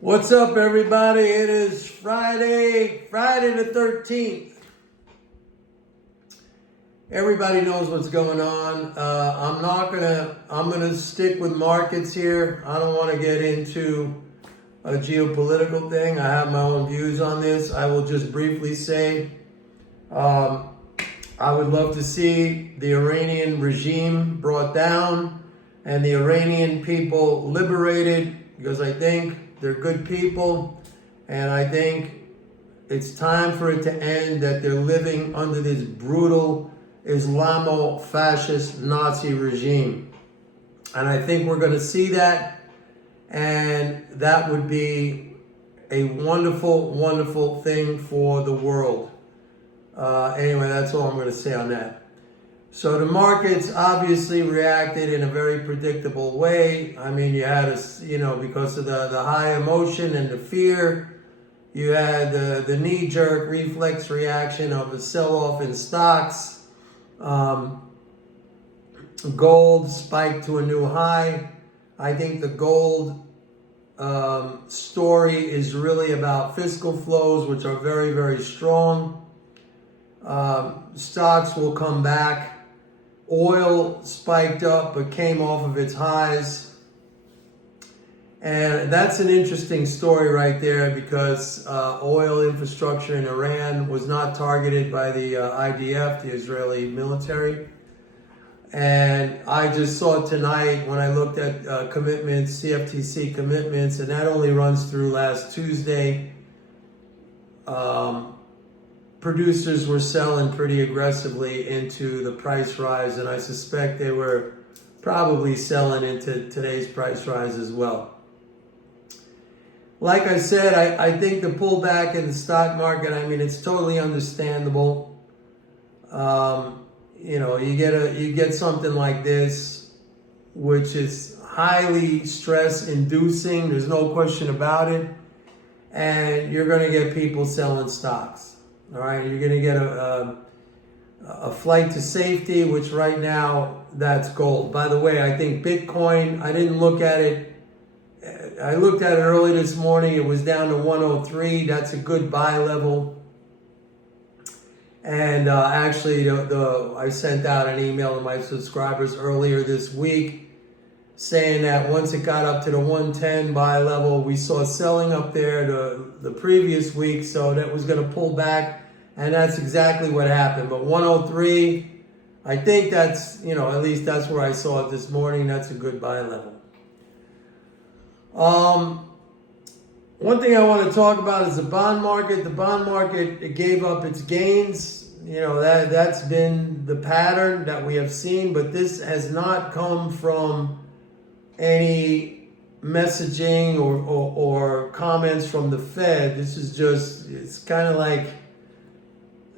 What's up, everybody? It is Friday the 13th. Everybody knows what's going on. I'm gonna stick with markets here. I don't want to get into a geopolitical thing. I have my own views on this. I will just briefly say, I would love to see the Iranian regime brought down and the Iranian people liberated, because I think they're good people, and I think it's time for it to end that they're living under this brutal Islamo-fascist Nazi regime. And I think we're going to see that, and that would be a wonderful, wonderful thing for the world. Anyway, that's all I'm going to say on that. So the markets obviously reacted in a very predictable way. I mean, you had because of the high emotion and the fear, you had the knee-jerk reflex reaction of a sell-off in stocks. Gold spiked to a new high. I think the gold story is really about fiscal flows, which are very, very strong. Stocks will come back. Oil spiked up but came off of its highs. And that's an interesting story right there, because oil infrastructure in Iran was not targeted by the IDF, the Israeli military. And I just saw tonight when I looked at commitments, CFTC commitments, and that only runs through last Tuesday. Producers were selling pretty aggressively into the price rise, and I suspect they were probably selling into today's price rise as well. Like I said, I think the pullback in the stock market, I mean, it's totally understandable. You get something like this, which is highly stress inducing. There's no question about it. And you're going to get people selling stocks. All right, you're going to get a flight to safety, which right now, that's gold. By the way, I think Bitcoin, I didn't look at it. I looked at it early this morning. It was down to 103. That's a good buy level. And actually, I sent out an email to my subscribers earlier this week saying that once it got up to the 110 buy level, we saw selling up there the previous week, so that was going to pull back, and that's exactly what happened. But 103, I think that's, at least that's where I saw it this morning. That's a good buy level. One thing I want to talk about is the bond market. The bond market, it gave up its gains. That's been the pattern that we have seen, but this has not come from any messaging or comments from the Fed. This is just, it's kind of like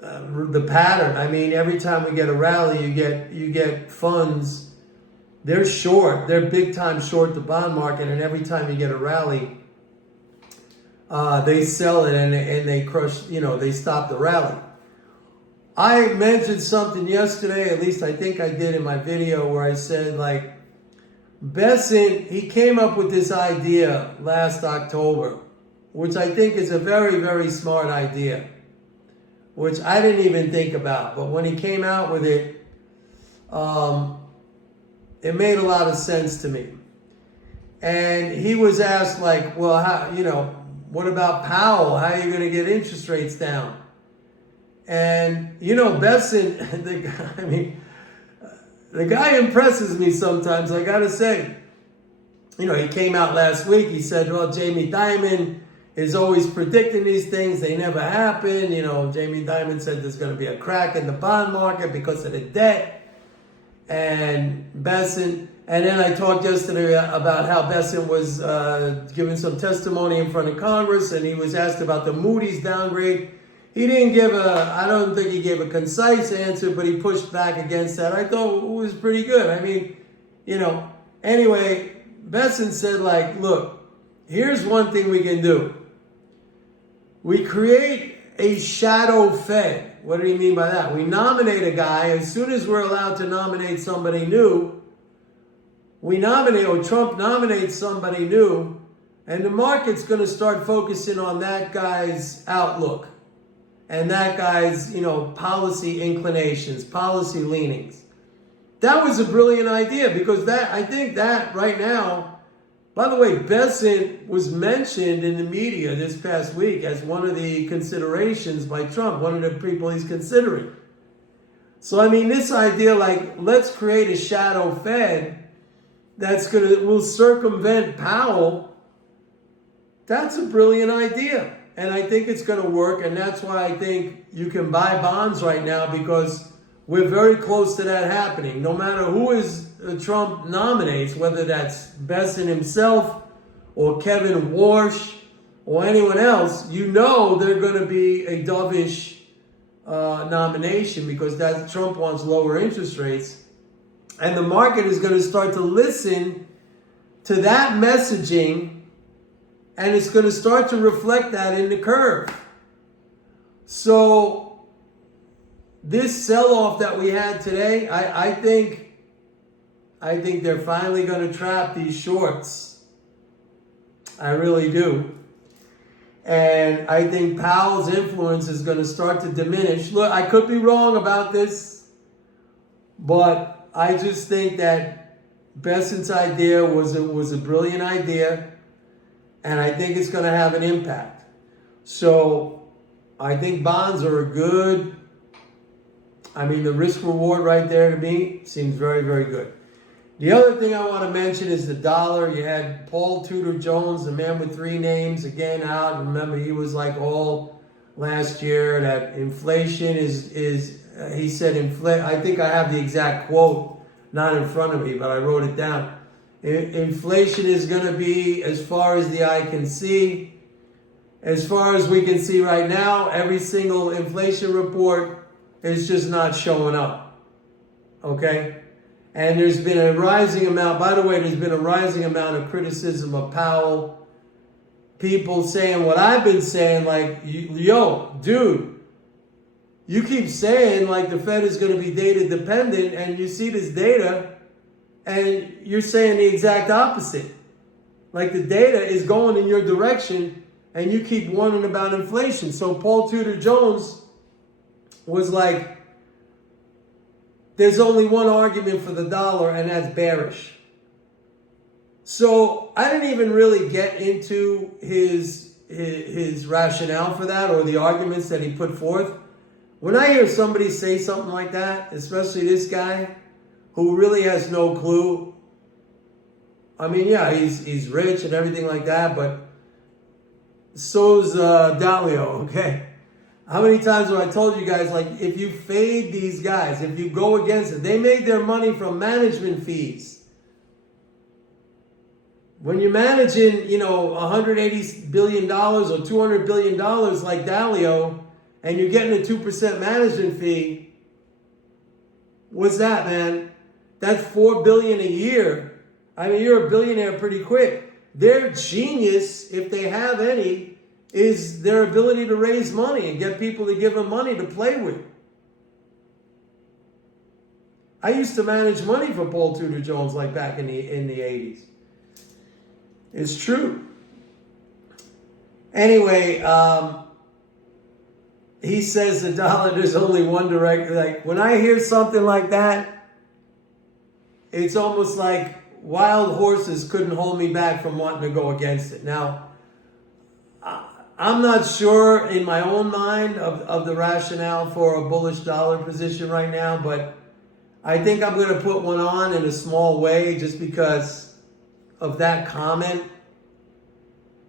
the pattern. I mean, every time we get a rally, you get funds. They're short. They're big time short the bond market, and every time you get a rally, they sell it and they crush. They stop the rally. I mentioned something yesterday, at least I think I did in my video, where I said, like, Besant, he came up with this idea last October, which I think is a very, very smart idea, which I didn't even think about. But when he came out with it, it made a lot of sense to me. And he was asked, like, well, how, what about Powell? How are you going to get interest rates down? And, Besant, the guy impresses me sometimes, I gotta say. He came out last week, he said, well, Jamie Dimon is always predicting these things, they never happen. Jamie Dimon said there's gonna be a crack in the bond market because of the debt. And Besant, and then I talked yesterday about how Besant was giving some testimony in front of Congress, and he was asked about the Moody's downgrade. He didn't I don't think he gave a concise answer, but he pushed back against that. I thought it was pretty good. I mean, anyway, Besant said, like, look, here's one thing we can do. We create a shadow Fed. What do you mean by that? We nominate a guy. As soon as we're allowed to nominate somebody new, Trump nominates somebody new, And the market's going to start focusing on that guy's outlook and that guy's, policy inclinations, policy leanings. That was a brilliant idea because I think that right now, by the way, Besant was mentioned in the media this past week as one of the considerations by Trump, one of the people he's considering. So, this idea, let's create a shadow Fed will circumvent Powell. That's a brilliant idea. And I think it's going to work. And that's why I think you can buy bonds right now because we're very close to that happening. No matter who Trump nominates, whether that's Besant himself or Kevin Warsh or anyone else, they're going to be a dovish nomination because Trump wants lower interest rates. And the market is going to start to listen to that messaging, and it's going to start to reflect that in the curve. So this sell-off that we had today, I think they're finally going to trap these shorts. I really do. And I think Powell's influence is going to start to diminish. Look, I could be wrong about this, but I just think that Besant's idea was a brilliant idea, and I think it's going to have an impact. So I think bonds are good. The risk reward right there to me seems very, very good. The other thing I want to mention is the dollar. You had Paul Tudor Jones, the man with three names, again out. Remember, he was like all last year that inflation he said, I think I have the exact quote, not in front of me, but I wrote it down. Inflation is going to be as far as the eye can see. As far as we can see right now, every single inflation report is just not showing up. Okay? And there's been a rising amount, by the way, there's been a rising amount of criticism of Powell. People saying what I've been saying, dude, you keep saying the Fed is going to be data dependent, and you see this data, and you're saying the exact opposite. The data is going in your direction, and you keep warning about inflation. So Paul Tudor Jones was like, there's only one argument for the dollar, and that's bearish. So I didn't even really get into his rationale for that or the arguments that he put forth. When I hear somebody say something like that, especially this guy who really has no clue, he's rich and everything like that, but so's Dalio, okay? How many times have I told you guys, if you fade these guys, if you go against it, they made their money from management fees. When you're managing, $180 billion or $200 billion like Dalio, and you're getting a 2% management fee, what's that, man? That's $4 billion a year. You're a billionaire pretty quick. Their genius, if they have any, is their ability to raise money and get people to give them money to play with. I used to manage money for Paul Tudor Jones back in the 80s. It's true. Anyway, he says the dollar, there's only one direction. When I hear something like that, it's almost like wild horses couldn't hold me back from wanting to go against it. Now, I'm not sure in my own mind of the rationale for a bullish dollar position right now, but I think I'm going to put one on in a small way just because of that comment,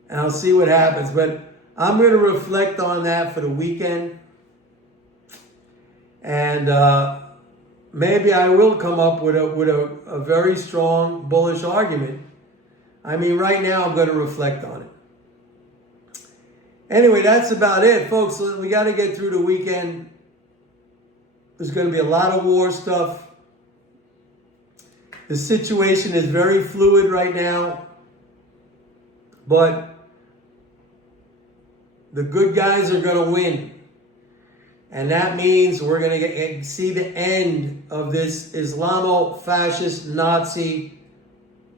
and I'll see what happens. But I'm going to reflect on that for the weekend, and maybe I will come up with a very strong bullish argument. Right now I'm going to reflect on it. Anyway, that's about it, folks. We got to get through the weekend. There's going to be a lot of war stuff. The situation is very fluid right now. But the good guys are going to win. And that means we're going to see the end of this Islamo-fascist Nazi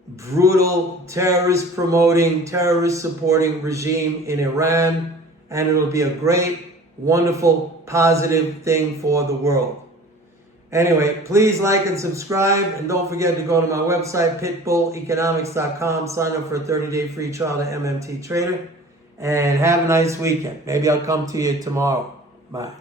brutal terrorist promoting, terrorist supporting regime in Iran, and it'll be a great, wonderful, positive thing for the world. Anyway, please like and subscribe, and don't forget to go to my website, pitbulleconomics.com, sign up for a 30-day free trial to MMT Trader, and have a nice weekend. Maybe I'll come to you tomorrow. Bye.